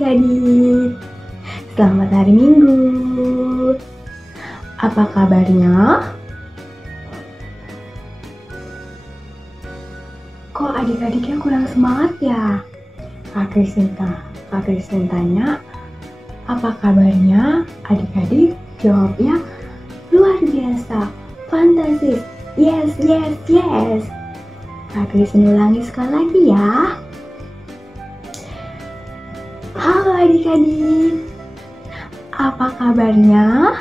adik-adik, selamat hari Minggu. Apa kabarnya? Kok adik-adiknya kurang semangat ya? Kak Kristen tanya, apa kabarnya? Adik-adik jawabnya, luar biasa, fantastis, yes. Kak Kristen ulangi sekali lagi ya. Halo adik-adik, apa kabarnya?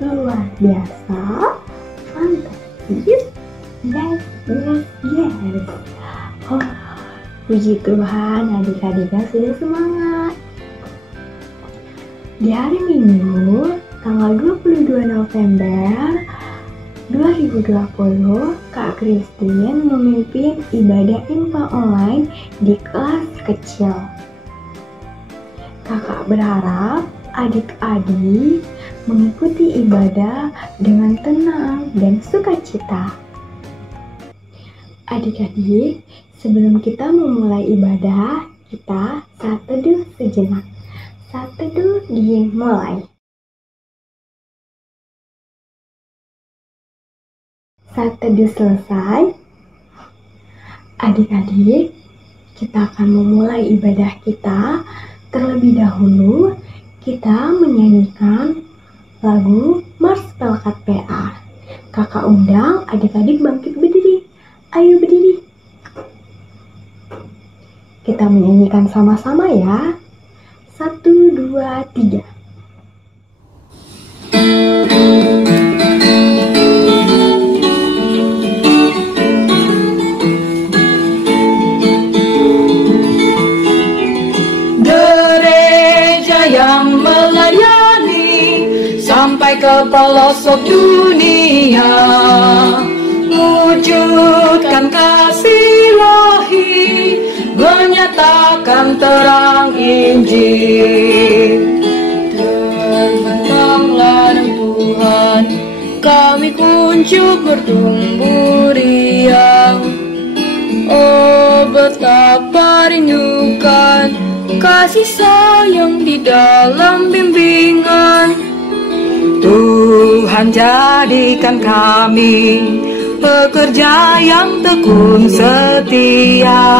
Luar biasa, fantastis, yes. Oh, puji Tuhan, adik-adiknya sudah semangat. Di hari Minggu, tanggal 22 November 2020, Kak Christine memimpin ibadah infak online di kelas kecil. Kakak berharap adik-adik mengikuti ibadah dengan tenang dan sukacita. Adik-adik, sebelum kita memulai ibadah, kita saat teduh sejenak. Saat teduh dimulai. Saat teduh selesai, adik-adik, kita akan memulai ibadah kita. Terlebih dahulu, kita menyanyikan lagu Mars Pelkat PA. Kakak undang adik-adik bangkit berdiri. Ayo berdiri. Kita menyanyikan sama-sama ya. 1, 2, 3. Gereja yang melayani sampai ke pelosok dunia, wujudkan kasih ilahi, menyatakan terang Injil. Terbentanglah Tuhan, kami kuncup bertumbuh riang. Oh, betapa rindukan kasih sayang di dalam bimbingan. Tuhan jadikan kami pekerja yang tekun setia,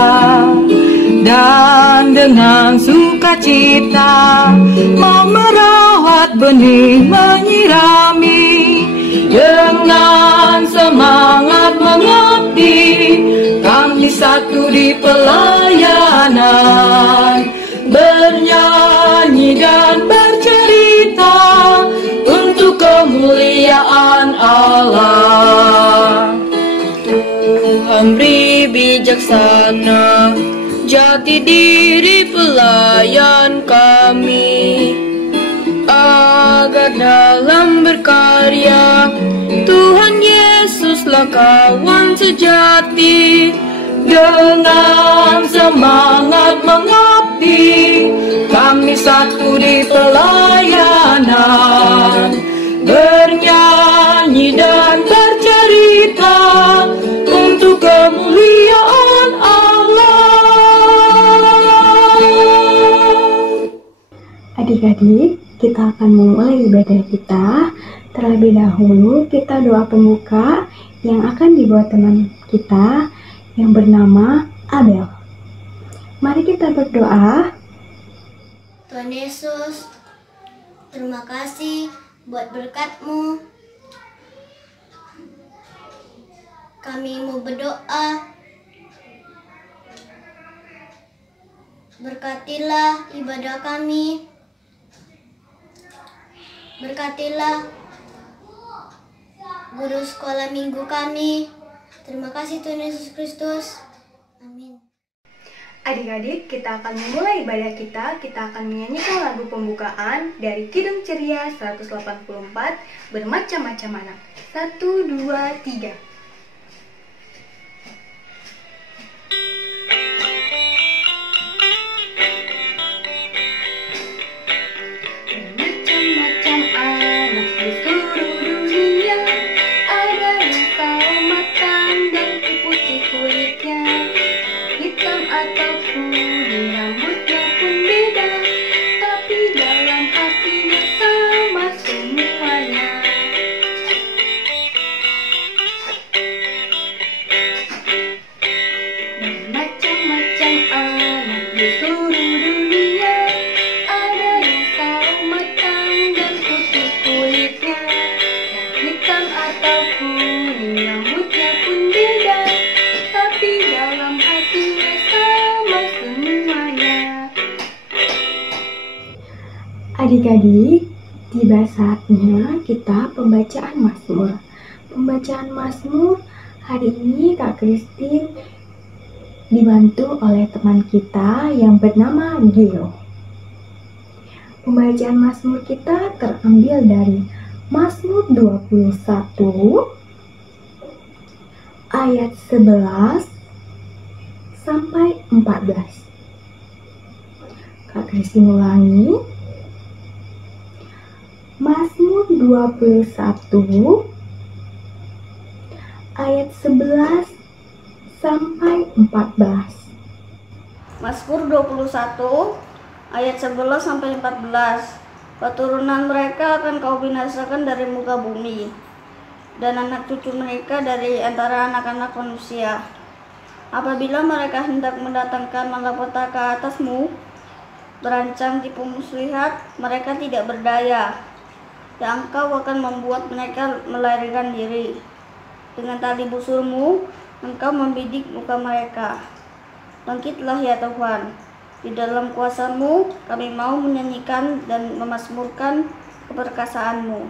dan dengan sukacita mau merawat benih, menyirami, dengan semangat mengabdi. Kami satu di pelayanan, bernyanyi dan bercerita untuk kemuliaan Allah. Tuhan beri bijaksana jati diri pelayan kami, agar dalam berkarya Tuhan Yesuslah kawan sejati. Dengan semangat mengabdi, kami satu di pelayanan, bernyanyi dan bercerita untuk kemuliaan Allah. Adik-adik, kita akan memulai ibadah kita. Terlebih dahulu kita doa pembuka yang akan dibawa teman kita yang bernama Abel. Mari kita berdoa. Tuhan Yesus, terima kasih buat berkat-Mu. Kami mau berdoa, berkatilah ibadah kami, berkatilah guru sekolah minggu kami. Terima kasih Tuhan Yesus Kristus. Amin. Adik-adik, kita akan memulai ibadah kita. Kita akan menyanyikan lagu pembukaan dari Kidung Ceria 184, Bermacam-macam Anak. 1, 2, 3. Bermacam-macam anak di seluruh dunia, ada yang sawo matang dan putih kulitnya, hitam atau putih rambutnya, Adik-adik, tiba saatnya kita pembacaan Mazmur. Pembacaan Mazmur hari ini Kak Christine dibantu oleh teman kita yang bernama Gio. Pembacaan Mazmur kita terambil dari Mazmur 21 ayat 11 sampai 14. Kak Christine ulangi. Mazmur 21 ayat 11 sampai 14. Mazmur 21 ayat 11 sampai 14. Keturunan mereka akan kau binasakan dari muka bumi, dan anak cucu mereka dari antara anak-anak manusia. Apabila mereka hendak mendatangkan malapetaka atasmu, berancang tipu muslihat, mereka tidak berdaya. Dan engkau akan membuat mereka melarikan diri. Dengan tali busurmu, engkau membidik muka mereka. Bangkitlah ya Tuhan, di dalam kuasa-Mu kami mau menyanyikan dan memazmurkan keperkasaanmu.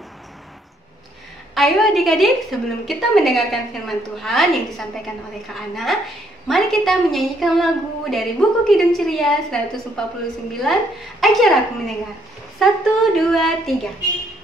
Ayo adik-adik, sebelum kita mendengarkan firman Tuhan yang disampaikan oleh Kak Ana, mari kita menyanyikan lagu dari buku Kidung Ceria 149, Ajar Aku Mendengar. 1, 2, 3.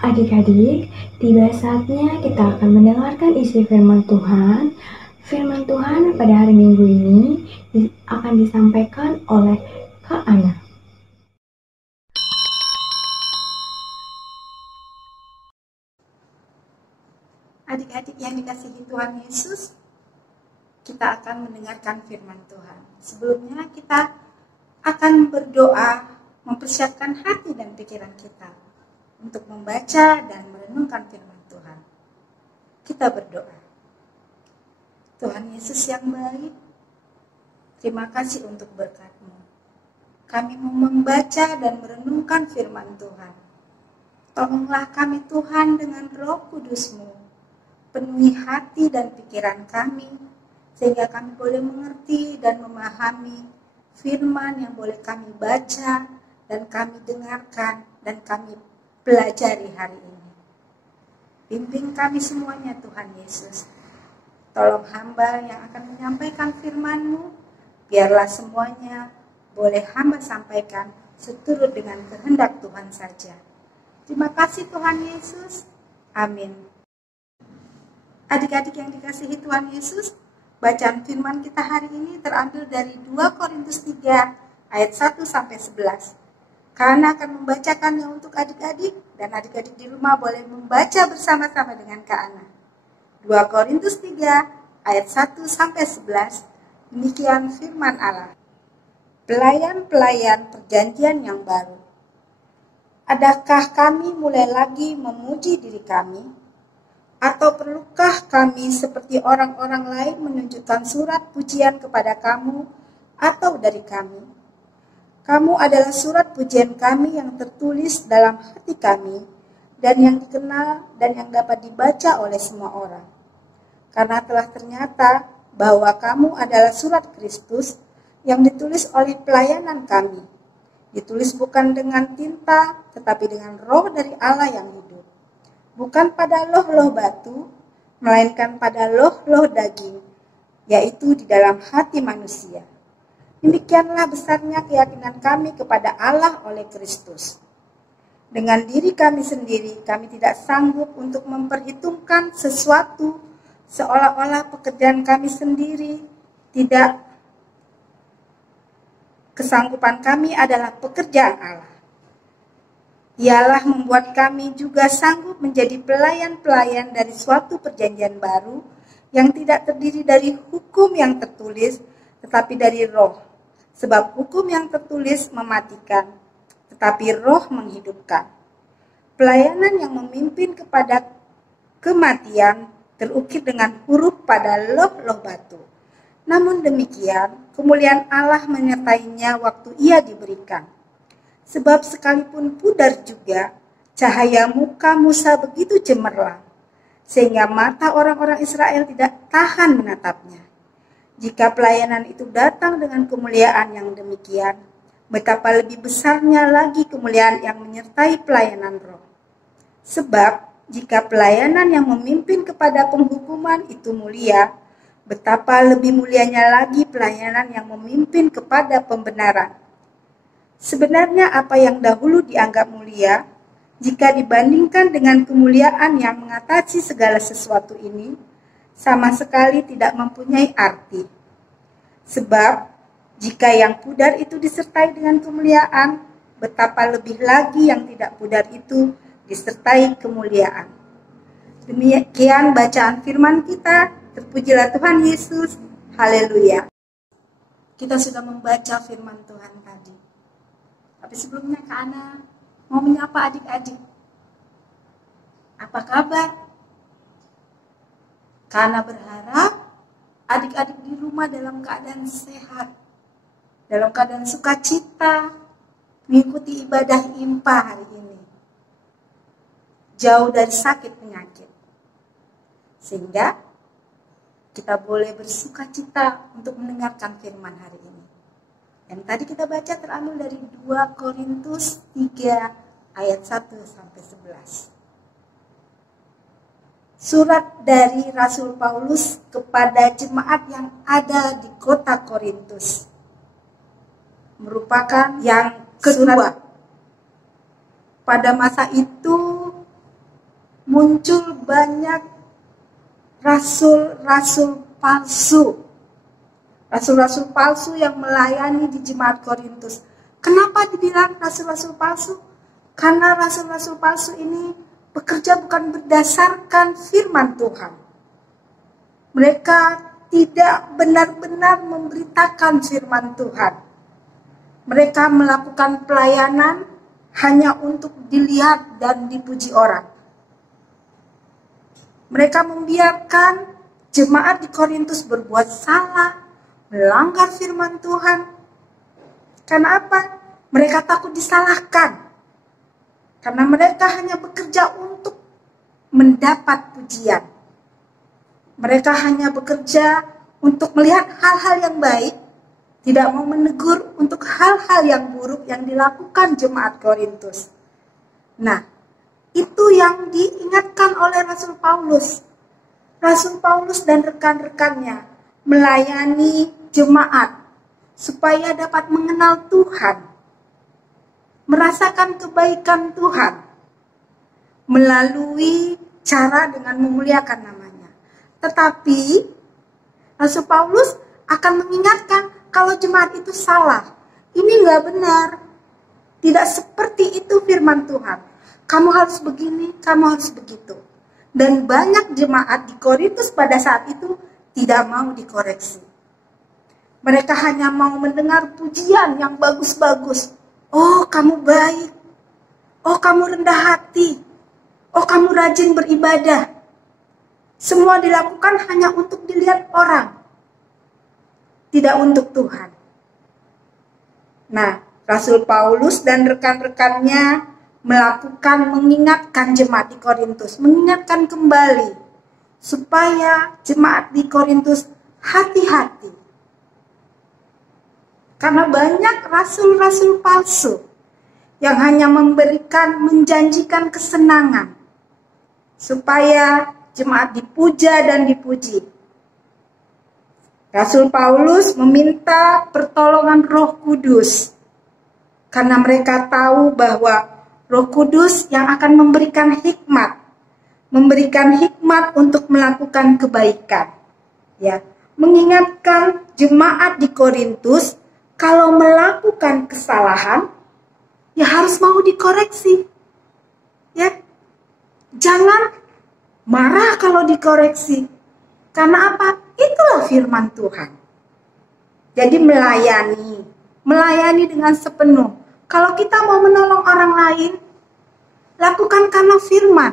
Adik-adik, tiba saatnya kita akan mendengarkan isi firman Tuhan. Firman Tuhan pada hari Minggu ini akan disampaikan oleh Kak Ana. Adik-adik yang dikasihi Tuhan Yesus, kita akan mendengarkan firman Tuhan. Sebelumnya kita akan berdoa, mempersiapkan hati dan pikiran kita untuk membaca dan merenungkan firman Tuhan. Kita berdoa. Tuhan Yesus yang baik, terima kasih untuk berkat-Mu. Kami mau membaca dan merenungkan firman Tuhan. Tolonglah kami Tuhan dengan Roh Kudus-Mu. Penuhi hati dan pikiran kami, sehingga kami boleh mengerti dan memahami firman yang boleh kami baca dan kami dengarkan dan kami pelajari hari ini. Bimbing kami semuanya Tuhan Yesus. Tolong hamba yang akan menyampaikan firman-Mu, biarlah semuanya boleh hamba sampaikan seturut dengan kehendak Tuhan saja. Terima kasih Tuhan Yesus. Amin. Adik-adik yang dikasihi Tuhan Yesus, bacaan firman kita hari ini terambil dari 2 Korintus 3 ayat 1 sampai 11. Karena akan membacakannya untuk adik-adik, dan adik-adik di rumah boleh membaca bersama-sama dengan Kak Ana. 2 Korintus 3 ayat 1 sampai 11. Demikian firman Allah. Pelayan-pelayan perjanjian yang baru. Adakah kami mulai lagi memuji diri kami? Atau perlukah kami seperti orang-orang lain menunjukkan surat pujian kepada kamu atau dari kami? Kamu adalah surat pujian kami yang tertulis dalam hati kami dan yang dikenal dan yang dapat dibaca oleh semua orang. Karena telah ternyata bahwa kamu adalah surat Kristus yang ditulis oleh pelayanan kami. Ditulis bukan dengan tinta, tetapi dengan roh dari Allah yang hidup. Bukan pada loh-loh batu, melainkan pada loh-loh daging, yaitu di dalam hati manusia. Demikianlah besarnya keyakinan kami kepada Allah oleh Kristus. Dengan diri kami sendiri, kami tidak sanggup untuk memperhitungkan sesuatu seolah-olah pekerjaan kami sendiri. Tidak, kesanggupan kami adalah pekerjaan Allah. Ialah membuat kami juga sanggup menjadi pelayan-pelayan dari suatu perjanjian baru yang tidak terdiri dari hukum yang tertulis, tetapi dari roh. Sebab hukum yang tertulis mematikan, tetapi roh menghidupkan. Pelayanan yang memimpin kepada kematian terukir dengan huruf pada loh-loh batu. Namun demikian, kemuliaan Allah menyertainya waktu ia diberikan. Sebab sekalipun pudar juga, cahaya muka Musa begitu cemerlang, sehingga mata orang-orang Israel tidak tahan menatapnya. Jika pelayanan itu datang dengan kemuliaan yang demikian, betapa lebih besarnya lagi kemuliaan yang menyertai pelayanan roh. Sebab, jika pelayanan yang memimpin kepada penghukuman itu mulia, betapa lebih mulianya lagi pelayanan yang memimpin kepada pembenaran. Sebenarnya apa yang dahulu dianggap mulia, jika dibandingkan dengan kemuliaan yang mengatasi segala sesuatu ini, sama sekali tidak mempunyai arti. Sebab, jika yang pudar itu disertai dengan kemuliaan, betapa lebih lagi yang tidak pudar itu disertai kemuliaan. Demikian bacaan firman kita, terpujilah Tuhan Yesus, haleluya. Kita sudah membaca firman Tuhan tadi. Tapi sebelumnya Kak Ana mau menyapa adik-adik. Apa kabar? Kak Ana berharap adik-adik di rumah dalam keadaan sehat, dalam keadaan sukacita, mengikuti ibadah IMPA hari ini. Jauh dari sakit penyakit. Sehingga kita boleh bersukacita untuk mendengarkan firman hari ini. Yang tadi kita baca terambil dari 2 Korintus 3 ayat 1 sampai 11. Surat dari Rasul Paulus kepada jemaat yang ada di kota Korintus. Merupakan yang kedua. Pada masa itu muncul banyak rasul-rasul palsu. Rasul-rasul palsu yang melayani di jemaat Korintus. Kenapa dibilang rasul-rasul palsu? Karena rasul-rasul palsu ini bekerja bukan berdasarkan firman Tuhan. Mereka tidak benar-benar memberitakan firman Tuhan. Mereka melakukan pelayanan hanya untuk dilihat dan dipuji orang. Mereka membiarkan jemaat di Korintus berbuat salah, melanggar firman Tuhan. Karena apa? Mereka takut disalahkan. Karena mereka hanya bekerja untuk mendapat pujian. Mereka hanya bekerja untuk melihat hal-hal yang baik, tidak mau menegur untuk hal-hal yang buruk yang dilakukan jemaat Korintus. Nah, itu yang diingatkan oleh Rasul Paulus. Rasul Paulus dan rekan-rekannya melayani jemaat supaya dapat mengenal Tuhan, merasakan kebaikan Tuhan melalui cara dengan memuliakan namanya. Tetapi Rasul Paulus akan mengingatkan kalau jemaat itu salah. Ini nggak benar. Tidak seperti itu firman Tuhan. Kamu harus begini, kamu harus begitu. Dan banyak jemaat di Korintus pada saat itu tidak mau dikoreksi. Mereka hanya mau mendengar pujian yang bagus-bagus. Oh, kamu baik. Oh, kamu rendah hati. Oh, kamu rajin beribadah. Semua dilakukan hanya untuk dilihat orang, tidak untuk Tuhan. Nah, Rasul Paulus dan rekan-rekannya mengingatkan jemaat di Korintus, mengingatkan kembali supaya jemaat di Korintus hati-hati. Karena banyak rasul-rasul palsu yang hanya menjanjikan kesenangan supaya jemaat dipuja dan dipuji. Rasul Paulus meminta pertolongan Roh Kudus karena mereka tahu bahwa Roh Kudus yang akan memberikan hikmat untuk melakukan kebaikan. Ya, mengingatkan jemaat di Korintus kalau melakukan kesalahan, ya harus mau dikoreksi. Ya, jangan marah kalau dikoreksi. Karena apa? Itulah firman Tuhan. Jadi melayani dengan sepenuh. Kalau kita mau menolong orang lain, lakukan karena firman.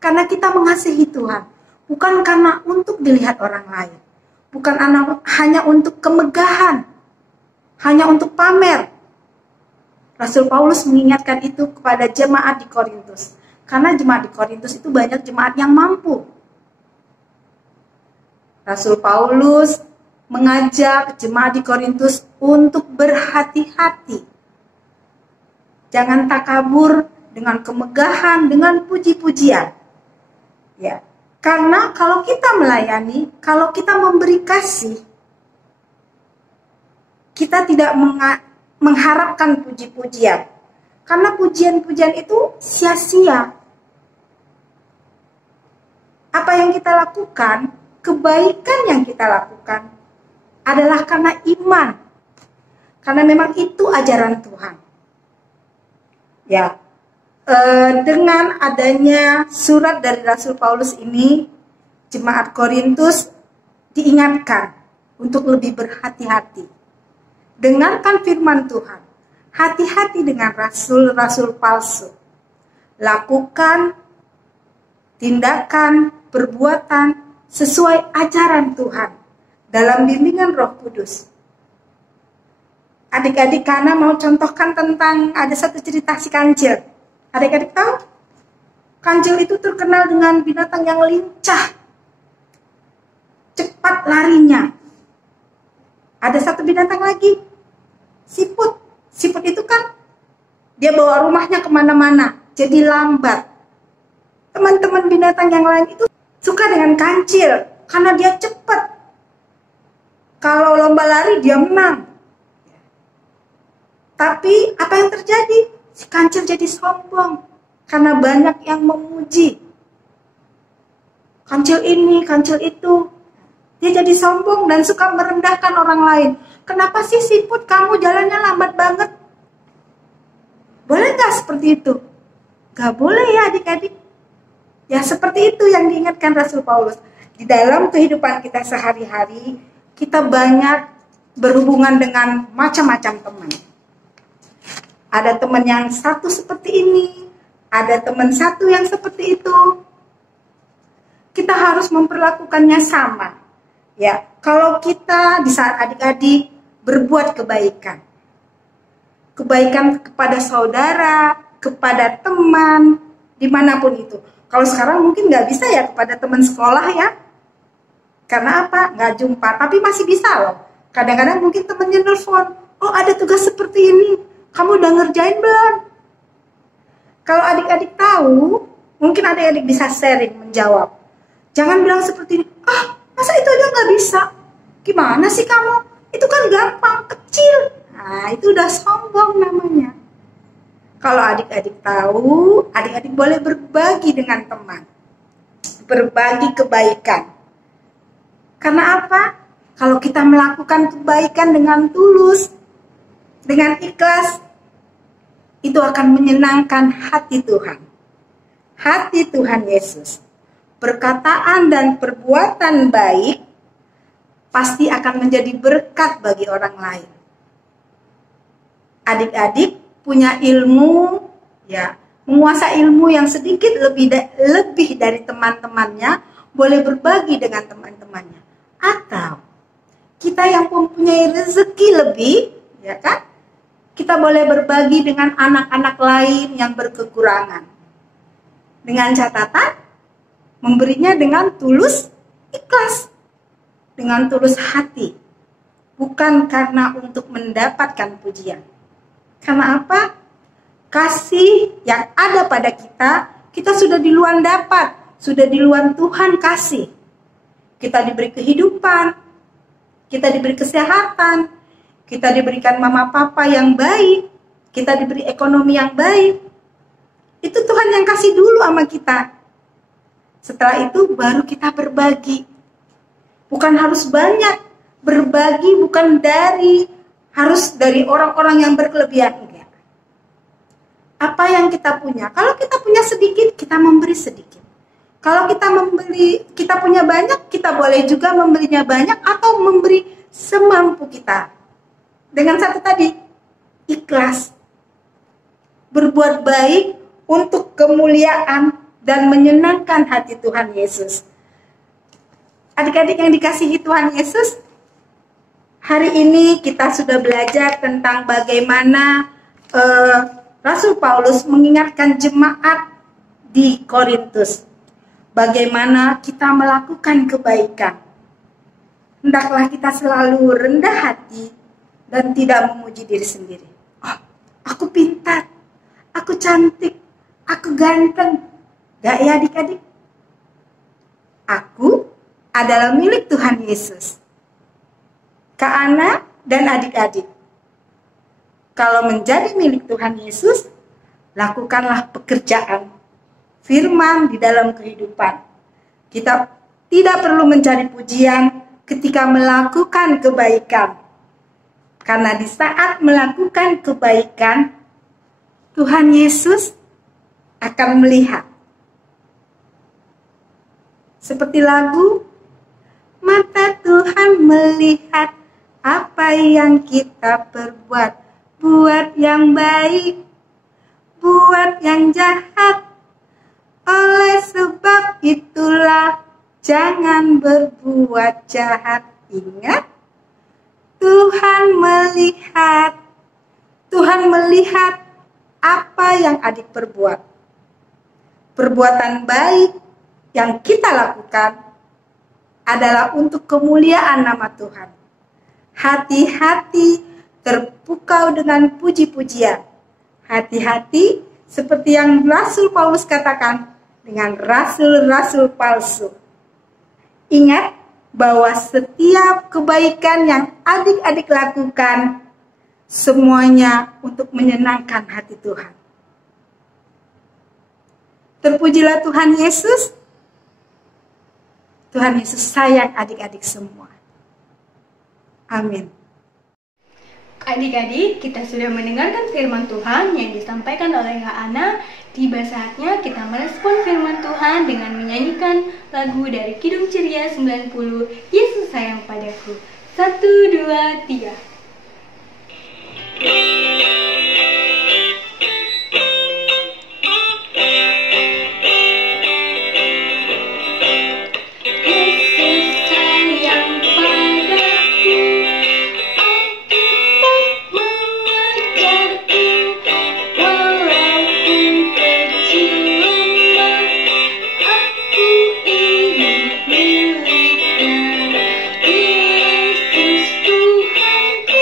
Karena kita mengasihi Tuhan. Bukan karena untuk dilihat orang lain. Bukan hanya untuk kemegahan. Hanya untuk pamer. Rasul Paulus mengingatkan itu kepada jemaat di Korintus. Karena jemaat di Korintus itu banyak jemaat yang mampu. Rasul Paulus mengajak jemaat di Korintus untuk berhati-hati. Jangan takabur dengan kemegahan, dengan puji-pujian. Ya, karena kalau kita melayani, kalau kita memberi kasih, kita tidak mengharapkan puji-pujian. Karena pujian-pujian itu sia-sia. Apa yang kita lakukan, kebaikan yang kita lakukan adalah karena iman. Karena memang itu ajaran Tuhan. Ya, dengan adanya surat dari Rasul Paulus ini, jemaat Korintus diingatkan untuk lebih berhati-hati. Dengarkan firman Tuhan. Hati-hati dengan rasul-rasul palsu. Lakukan tindakan, perbuatan sesuai ajaran Tuhan dalam bimbingan Roh Kudus. Adik-adik Kana mau contohkan tentang ada satu cerita si kancil. Adik-adik tahu? Kancil itu terkenal dengan binatang yang lincah, cepat larinya. Ada satu binatang lagi, siput. Siput itu kan dia bawa rumahnya kemana-mana, jadi lambat. Teman-teman binatang yang lain itu suka dengan kancil karena dia cepat. Kalau lomba lari dia menang. Tapi apa yang terjadi? Si kancil jadi sombong karena banyak yang memuji. Kancil ini, kancil itu. Dia jadi sombong dan suka merendahkan orang lain. Kenapa sih siput kamu jalannya lambat banget? Boleh gak seperti itu? Gak boleh ya adik-adik. Ya seperti itu yang diingatkan Rasul Paulus. Di dalam kehidupan kita sehari-hari, kita banyak berhubungan dengan macam-macam teman. Ada teman yang satu seperti ini, ada teman satu yang seperti itu. Kita harus memperlakukannya sama. Ya, kalau kita di saat adik-adik berbuat kebaikan kepada saudara, kepada teman, dimanapun itu. Kalau sekarang mungkin nggak bisa ya kepada teman sekolah ya, karena apa? Nggak jumpa, tapi masih bisa loh. Kadang-kadang mungkin temannya nelfon, oh ada tugas seperti ini, kamu udah ngerjain belum? Kalau adik-adik tahu, mungkin adik-adik bisa sharing, menjawab. Jangan bilang seperti ini, masa itu aja nggak bisa? Gimana sih kamu? Itu kan gampang, kecil. Nah, itu udah sombong namanya. Kalau adik-adik tahu, adik-adik boleh berbagi dengan teman. Berbagi kebaikan. Karena apa? Kalau kita melakukan kebaikan dengan tulus, dengan ikhlas, itu akan menyenangkan hati Tuhan. Hati Tuhan Yesus. Perkataan dan perbuatan baik pasti akan menjadi berkat bagi orang lain. Adik-adik punya ilmu, ya, menguasai ilmu yang sedikit lebih dari teman-temannya, boleh berbagi dengan teman-temannya. Atau kita yang mempunyai rezeki lebih, ya kan? Kita boleh berbagi dengan anak-anak lain yang berkekurangan. Dengan catatan, memberinya dengan tulus ikhlas, dengan tulus hati. Bukan karena untuk mendapatkan pujian. Karena apa? Kasih yang ada pada kita sudah duluan dapat. Sudah duluan Tuhan kasih. Kita diberi kehidupan. Kita diberi kesehatan. Kita diberikan mama papa yang baik. Kita diberi ekonomi yang baik. Itu Tuhan yang kasih dulu sama kita. Setelah itu baru kita berbagi. Bukan harus banyak. Berbagi bukan harus dari orang-orang yang berkelebihan. Enggak. Apa yang kita punya? Kalau kita punya sedikit, kita memberi sedikit. Kalau kita punya banyak, kita boleh juga memberinya banyak atau memberi semampu kita. Dengan satu tadi, ikhlas. Berbuat baik untuk kemuliaan dan menyenangkan hati Tuhan Yesus. Adik-adik yang dikasihi Tuhan Yesus, hari ini kita sudah belajar tentang bagaimana Rasul Paulus mengingatkan jemaat di Korintus. Bagaimana kita melakukan kebaikan. Hendaklah kita selalu rendah hati dan tidak memuji diri sendiri. Oh, aku pintar, aku cantik, aku ganteng. Gak ya adik-adik? Aku adalah milik Tuhan Yesus. Kak Ana dan adik-adik, kalau menjadi milik Tuhan Yesus, lakukanlah pekerjaan firman di dalam kehidupan. Kita tidak perlu mencari pujian ketika melakukan kebaikan. Karena di saat melakukan kebaikan, Tuhan Yesus akan melihat. Seperti lagu, mata Tuhan melihat apa yang kita perbuat, buat yang baik, buat yang jahat. Oleh sebab itulah jangan berbuat jahat. Ingat, Tuhan melihat apa yang adik perbuat. Perbuatan baik yang kita lakukan adalah untuk kemuliaan nama Tuhan. Hati-hati terpukau dengan puji-pujian. Hati-hati seperti yang Rasul Paulus katakan dengan rasul-rasul palsu. Ingat bahwa setiap kebaikan yang adik-adik lakukan semuanya untuk menyenangkan hati Tuhan. Terpujilah Tuhan Yesus. Tuhan Yesus sayang adik-adik semua. Amin. Adik-adik, kita sudah mendengarkan firman Tuhan yang disampaikan oleh Kak Ana. Tiba saatnya kita merespon firman Tuhan dengan menyanyikan lagu dari Kidung Ceria 90, Yesus Sayang Padaku. 1, 2, 3. Yesus Tuhanku,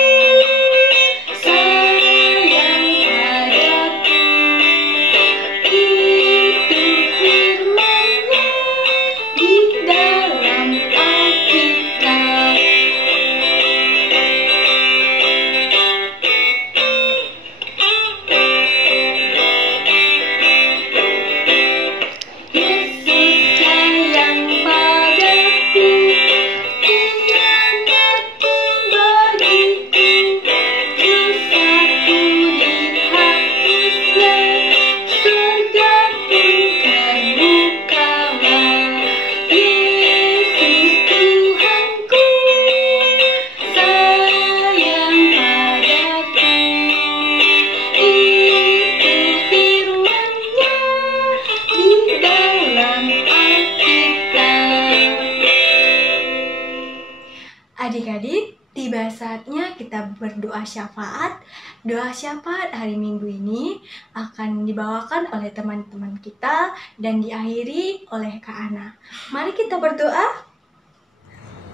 saatnya kita berdoa syafaat. Doa syafaat hari Minggu ini akan dibawakan oleh teman-teman kita dan diakhiri oleh Kak Ana. Mari kita berdoa.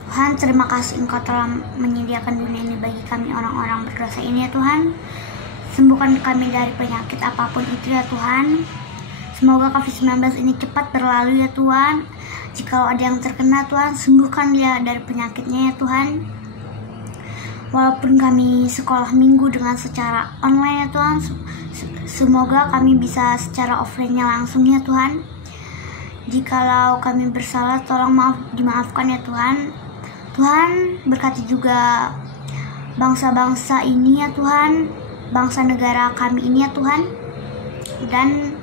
Tuhan, terima kasih Engkau telah menyediakan dunia ini bagi kami orang-orang berdosa ini ya Tuhan. Sembuhkan kami dari penyakit apapun itu ya Tuhan. Semoga COVID-19 ini cepat berlalu ya Tuhan. Jika ada yang terkena Tuhan, sembuhkan dia dari penyakitnya ya Tuhan. Walaupun kami sekolah minggu dengan secara online ya Tuhan, semoga kami bisa secara offline-nya langsung ya Tuhan. Jikalau kami bersalah, tolong dimaafkan ya Tuhan. Tuhan, berkati juga bangsa-bangsa ini ya Tuhan, bangsa negara kami ini ya Tuhan, dan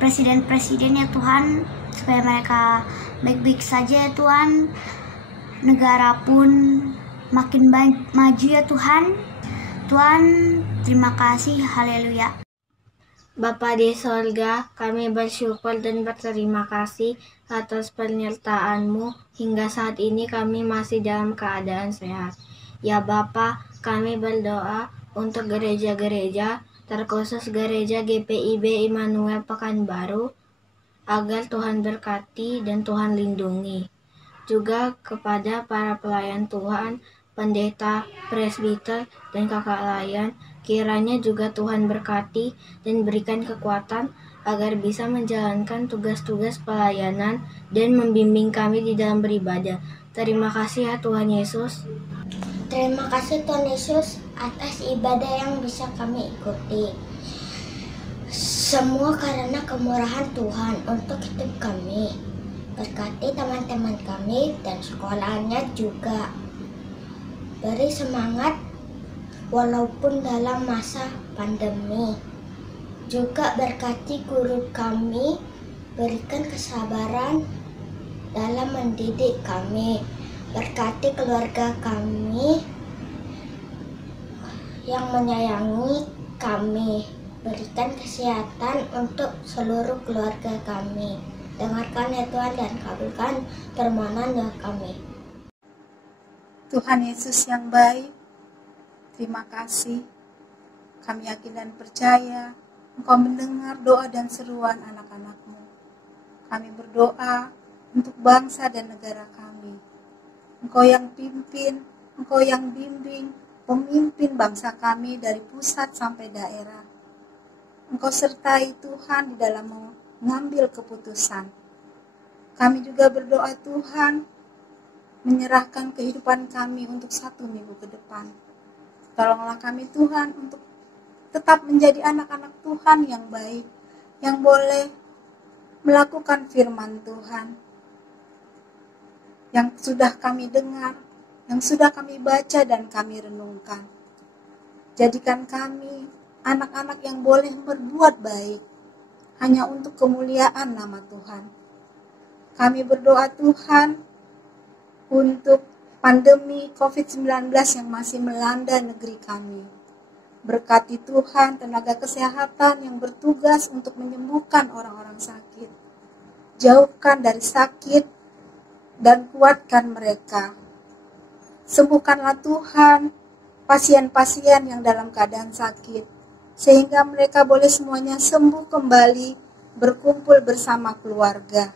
presiden-presiden ya Tuhan, supaya mereka baik-baik saja ya Tuhan. Negara pun makin maju ya Tuhan. Tuhan, terima kasih, haleluya. Bapa di sorga, kami bersyukur dan berterima kasih atas penyertaan-Mu hingga saat ini kami masih dalam keadaan sehat. Ya Bapa, kami berdoa untuk gereja-gereja, terkhusus gereja GPIB Immanuel Pekanbaru, agar Tuhan berkati dan Tuhan lindungi. Juga kepada para pelayan Tuhan, pendeta, presbiter, dan kakak layan, kiranya juga Tuhan berkati dan berikan kekuatan agar bisa menjalankan tugas-tugas pelayanan dan membimbing kami di dalam beribadah. Terima kasih ya Tuhan Yesus. Terima kasih Tuhan Yesus atas ibadah yang bisa kami ikuti. Semua karena kemurahan Tuhan untuk hidup kami. Berkati teman-teman kami dan sekolahnya juga. Beri semangat walaupun dalam masa pandemi. Juga berkati guru kami, berikan kesabaran dalam mendidik kami. Berkati keluarga kami yang menyayangi kami. Berikan kesehatan untuk seluruh keluarga kami. Dengarkan ya Tuhan dan kabulkan permohonan doa kami. Tuhan Yesus yang baik, terima kasih. Kami yakin dan percaya Engkau mendengar doa dan seruan anak-anak-Mu. Kami berdoa untuk bangsa dan negara kami. Engkau yang pimpin, Engkau yang bimbing, pemimpin bangsa kami dari pusat sampai daerah. Engkau sertai Tuhan di dalam mengambil keputusan. Kami juga berdoa Tuhan, menyerahkan kehidupan kami untuk 1 minggu ke depan. Tolonglah kami Tuhan untuk tetap menjadi anak-anak Tuhan yang baik, yang boleh melakukan firman Tuhan, yang sudah kami dengar, yang sudah kami baca dan kami renungkan. Jadikan kami anak-anak yang boleh berbuat baik, hanya untuk kemuliaan nama Tuhan. Kami berdoa Tuhan, untuk pandemi COVID-19 yang masih melanda negeri kami. Berkati Tuhan tenaga kesehatan yang bertugas untuk menyembuhkan orang-orang sakit. Jauhkan dari sakit dan kuatkan mereka. Sembuhkanlah Tuhan pasien-pasien yang dalam keadaan sakit, sehingga mereka boleh semuanya sembuh kembali, berkumpul bersama keluarga.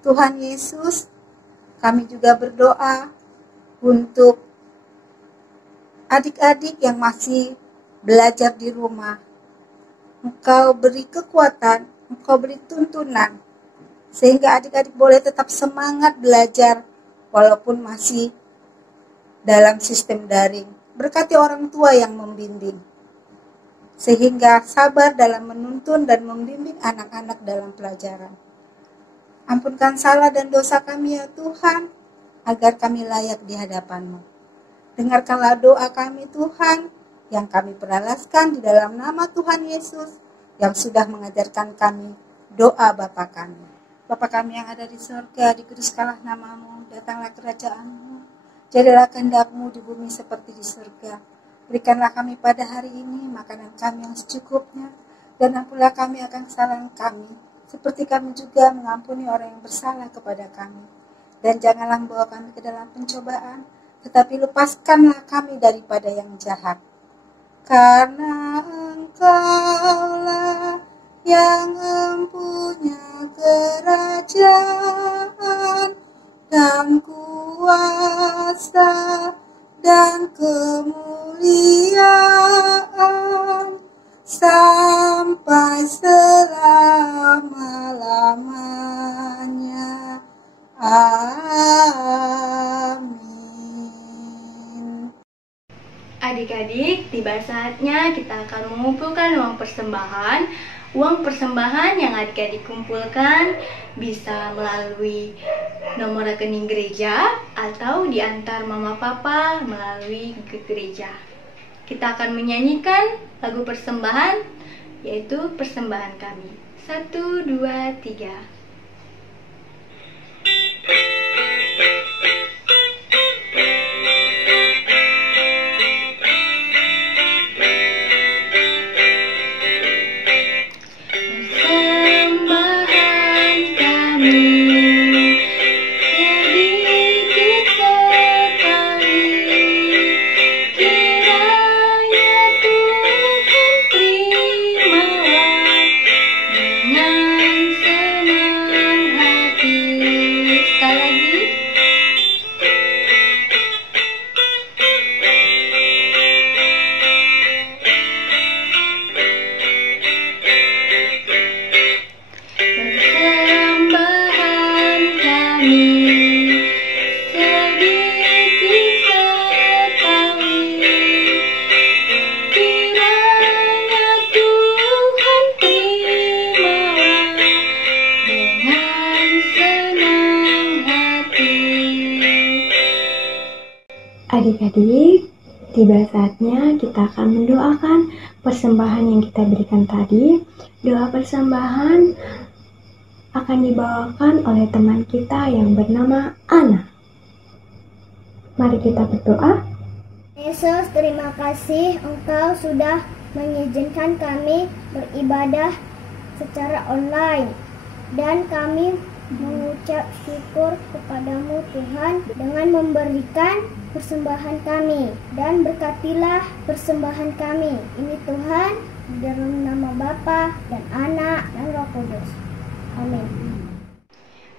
Tuhan Yesus, kami juga berdoa untuk adik-adik yang masih belajar di rumah. Engkau beri kekuatan, Engkau beri tuntunan, sehingga adik-adik boleh tetap semangat belajar walaupun masih dalam sistem daring. Berkati orang tua yang membimbing, sehingga sabar dalam menuntun dan membimbing anak-anak dalam pelajaran. Ampunkan salah dan dosa kami ya Tuhan, agar kami layak di hadapan-Mu. Dengarkanlah doa kami Tuhan, yang kami peralaskan di dalam nama Tuhan Yesus, yang sudah mengajarkan kami doa Bapa kami. Bapa kami yang ada di surga, dikuduskanlah nama-Mu, datanglah kerajaan-Mu, jadilah kehendak-Mu di bumi seperti di surga. Berikanlah kami pada hari ini makanan kami yang secukupnya, dan ampunlah kami akan kesalahan kami, seperti kami juga mengampuni orang yang bersalah kepada kami. Dan janganlah membawa kami ke dalam pencobaan, tetapi lepaskanlah kami daripada yang jahat. Karena Engkaulah yang mempunyai kerajaan dan kuasa dan kemuliaan sampai selama-lamanya. Amin. Adik-adik, tiba saatnya kita akan mengumpulkan uang persembahan. Uang persembahan yang adik-adik kumpulkan bisa melalui nomor rekening gereja atau diantar mama papa melalui ke gereja. Kita akan menyanyikan lagu persembahan, yaitu persembahan kami. 1, 2, 3. Adik-adik, tiba saatnya kita akan mendoakan persembahan yang kita berikan tadi. Doa persembahan akan dibawakan oleh teman kita yang bernama Ana. Mari kita berdoa. Yesus, terima kasih Engkau sudah mengizinkan kami beribadah secara online. Dan kami mengucap syukur kepadamu Tuhan dengan memberikan persembahan kami. Dan berkatilah persembahan kami ini Tuhan, di dalam nama Bapa dan Anak dan Roh Kudus. Amin.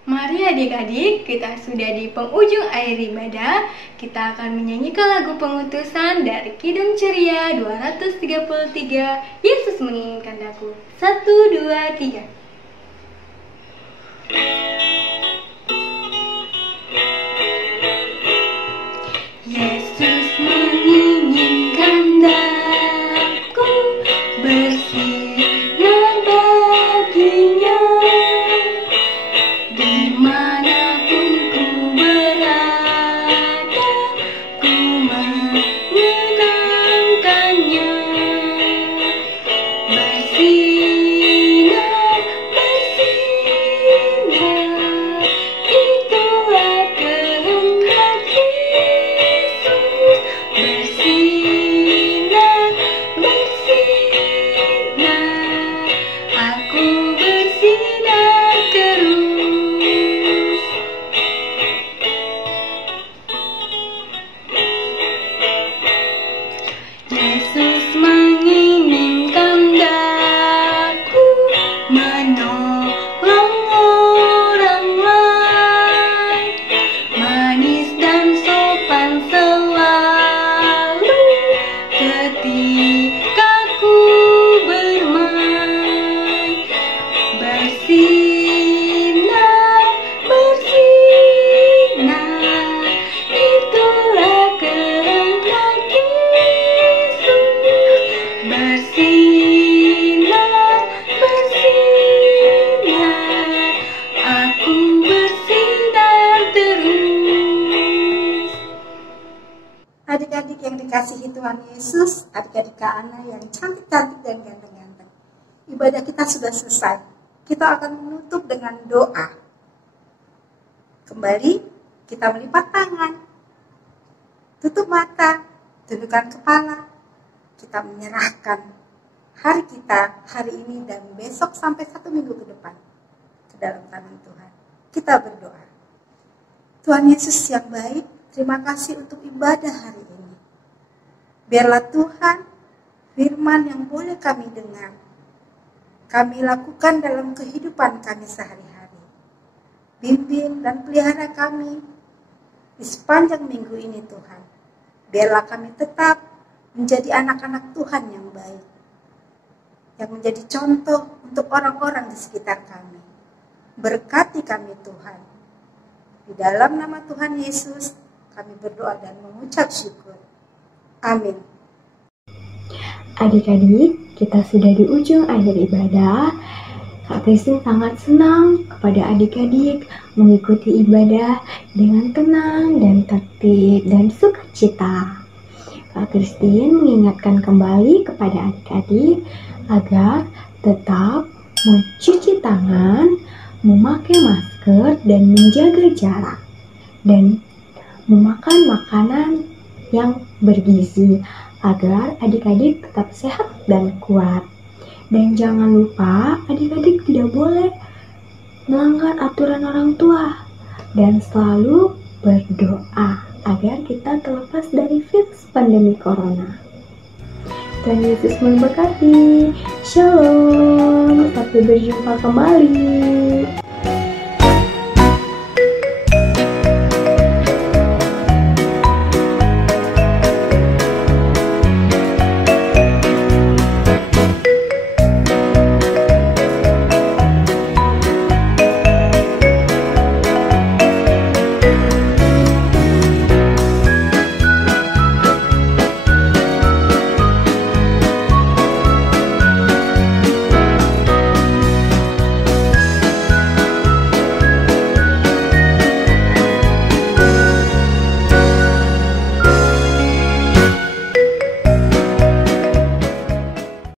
Mari adik-adik, kita sudah di penghujung akhir ibadah. Kita akan menyanyikan lagu pengutusan dari Kidung Ceria 233, Yesus menginginkan aku. 1, 2, 3. Yesus menginginkan daku bersinar baginya, dimanapun ku berada, ku menyenangkannya. Bersinar, bersinar, itulah kehendak Yesus. Bersinar, bersinar, aku bersinar terus. Yesus menginginkan daku menolong orang lain, manis dan sopan selalu ketika ku bermain. Bersinar, bersinar, itulah kehendak Yesus. Bersinar, bersinar, aku bersinar terus. Adik-adik yang dikasihi Tuhan Yesus, adik-adik Kak Ana yang cantik-cantik dan ganteng-ganteng. Ibadah kita sudah selesai. Kita akan menutup dengan doa. Kembali, kita melipat tangan. Tutup mata, tundukkan kepala. Kita menyerahkan hari kita, hari ini dan besok sampai 1 minggu ke depan ke dalam tangan Tuhan. Kita berdoa. Tuhan Yesus yang baik, terima kasih untuk ibadah hari ini. Biarlah Tuhan, firman yang boleh kami dengar, kami lakukan dalam kehidupan kami sehari-hari. Bimbing dan pelihara kami di sepanjang minggu ini Tuhan. Biarlah kami tetap menjadi anak-anak Tuhan yang baik, yang menjadi contoh untuk orang-orang di sekitar kami. Berkati kami Tuhan. Di dalam nama Tuhan Yesus, kami berdoa dan mengucap syukur. Amin. Adik-adik, kita sudah di ujung akhir ibadah. Kak Christine sangat senang kepada adik-adik mengikuti ibadah dengan tenang dan tertib dan sukacita. Kak Christine mengingatkan kembali kepada adik-adik agar tetap mencuci tangan, memakai masker dan menjaga jarak, dan memakan makanan yang bergizi agar adik-adik tetap sehat dan kuat. Dan jangan lupa adik-adik tidak boleh melanggar aturan orang tua dan selalu berdoa agar kita terlepas dari virus pandemi corona. Tuhan Yesus memberkati. Shalom, sampai berjumpa kembali.